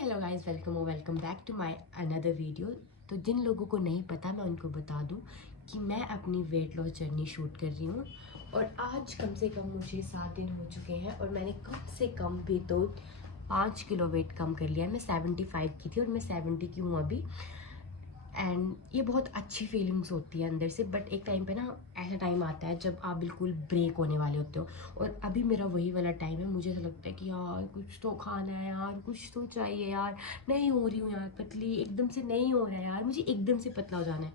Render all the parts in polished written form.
Hello guys, welcome back to my another video. तो जिन लोगों को नहीं पता मैं उनको बता दूं कि मैं अपनी वेट लॉस जर्नी शूट कर रही हूँ और आज कम से कम मुझे 7 दिन हो चुके हैं और मैंने कम से कम भी तो 5 किलो वेट कम कर लिया है। मैं 75 की थी और मैं 70 की हूँ अभी। एंड ये बहुत अच्छी फीलिंग्स होती है अंदर से, बट एक टाइम पे ना ऐसा टाइम आता है जब आप बिल्कुल ब्रेक होने वाले होते हो और अभी मेरा वही वाला टाइम है। मुझे ऐसा लगता है कि यार कुछ तो खाना है यार, कुछ तो चाहिए यार, नहीं हो रही हूँ यार पतली, एकदम से नहीं हो रहा है यार, मुझे एकदम से पतला हो जाना है।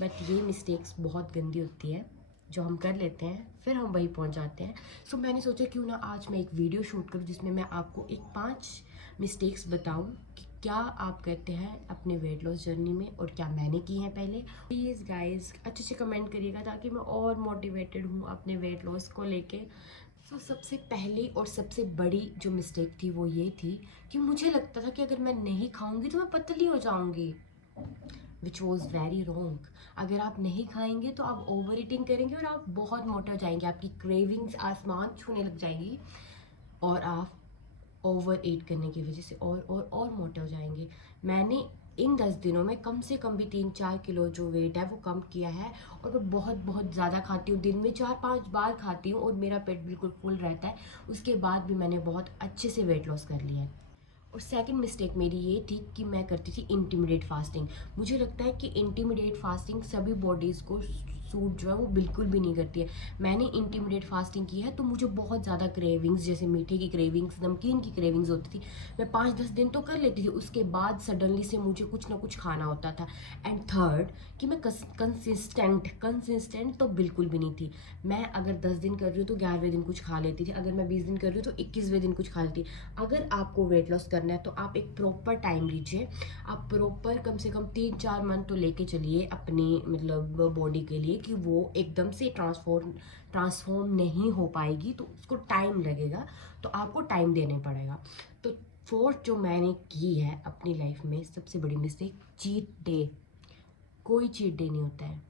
बट ये मिस्टेक्स बहुत गंदी होती है जो हम कर लेते हैं, फिर हम वहीं पहुंच जाते हैं। सो मैंने सोचा क्यों ना आज मैं एक वीडियो शूट करूँ जिसमें मैं आपको एक 5 मिस्टेक्स बताऊं कि क्या आप करते हैं अपने वेट लॉस जर्नी में और क्या मैंने की है पहले। प्लीज़ गाइस अच्छे से कमेंट करिएगा ताकि मैं और मोटिवेटेड हूँ अपने वेट लॉस को लेके। तो सबसे पहली और सबसे बड़ी जो मिस्टेक थी वो ये थी कि मुझे लगता था कि अगर मैं नहीं खाऊंगी तो मैं पतली हो जाऊंगी, विच वॉज वेरी रॉन्ग। अगर आप नहीं खाएंगे तो आप ओवर ईटिंग करेंगे और आप बहुत मोटे हो जाएंगे, आपकी क्रेविंग्स आसमान छूने लग जाएगी और आप ओवर ईट करने की वजह से और मोटे हो जाएंगे। मैंने इन 10 दिनों में कम से कम भी 3-4 किलो जो वेट है वो कम किया है और मैं बहुत बहुत ज़्यादा खाती हूँ, दिन में 4-5 बार खाती हूँ और मेरा पेट बिल्कुल फुल रहता है। उसके बाद भी मैंने बहुत अच्छे से वेट लॉस कर लिया है। और सेकंड मिस्टेक मेरी ये थी कि मैं करती थी इंटीमिडिएट फास्टिंग। मुझे लगता है कि इंटीमिडिएट फास्टिंग सभी बॉडीज़ को सूट जो है वो बिल्कुल भी नहीं करती है। मैंने इंटीमिडिएट फास्टिंग की है तो मुझे बहुत ज़्यादा क्रेविंग्स, जैसे मीठे की क्रेविंग्स, नमकीन की क्रेविंग्स होती थी। मैं 5-10 दिन तो कर लेती थी, उसके बाद सडनली से मुझे कुछ ना कुछ खाना होता था। एंड थर्ड कि मैं कंसिस्टेंट तो बिल्कुल भी नहीं थी। मैं अगर 10 दिन कर रही हूँ तो 11वें दिन कुछ खा लेती थी, अगर मैं 20 दिन कर रही हूँ तो 21वें दिन कुछ खा लेती। अगर आपको वेट लॉस करना है तो आप एक प्रॉपर टाइम लीजिए। आप प्रॉपर कम से कम 3-4 मंथ तो लेके चलिए अपनी मतलब बॉडी के लिए कि वो एकदम से ट्रांसफॉर्म नहीं हो पाएगी, तो उसको टाइम लगेगा, तो आपको टाइम देने पड़ेगा। तो फोर्थ जो मैंने की है अपनी लाइफ में सबसे बड़ी मिस्टेक, चीट डे। कोई चीट डे नहीं होता है।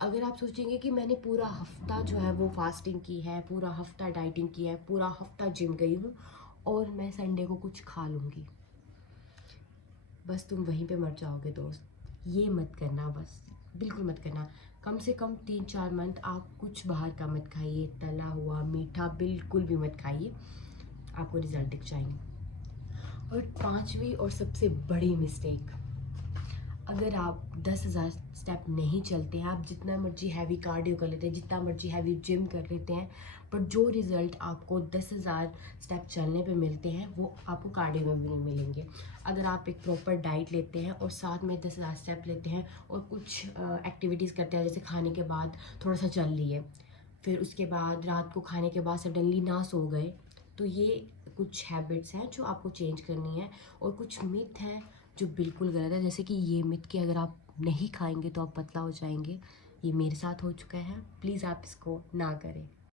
अगर आप सोचेंगे कि मैंने पूरा हफ्ता जो है वो फास्टिंग की है, पूरा हफ्ता डाइटिंग की है, पूरा हफ्ता जिम गई हूँ और मैं संडे को कुछ खा लूँगी, बस तुम वहीं पे मर जाओगे दोस्त। ये मत करना, बस बिल्कुल मत करना। कम से कम 3-4 मंथ आप कुछ बाहर का मत खाइए, तला हुआ मीठा बिल्कुल भी मत खाइए, आपको रिजल्ट दिख जाएंगे। और पांचवी और सबसे बड़ी मिस्टेक, अगर आप 10,000 स्टेप नहीं चलते हैं, आप जितना मर्जी हैवी कार्डियो कर लेते हैं, जितना मर्जी हैवी जिम कर लेते हैं, पर जो रिज़ल्ट आपको 10,000 स्टेप चलने पे मिलते हैं वो आपको कार्डियो में भी नहीं मिलेंगे। अगर आप एक प्रॉपर डाइट लेते हैं और साथ में 10,000 स्टेप लेते हैं और कुछ एक्टिविटीज़ करते हैं, जैसे खाने के बाद थोड़ा सा चल लिए, फिर उसके बाद रात को खाने के बाद सडनली ना सो गए, तो ये कुछ हैबिट्स हैं जो आपको चेंज करनी है। और कुछ मिथ हैं जो बिल्कुल गलत है, जैसे कि ये मिथ कि अगर आप नहीं खाएंगे तो आप पतला हो जाएंगे। ये मेरे साथ हो चुका है, प्लीज़ आप इसको ना करें।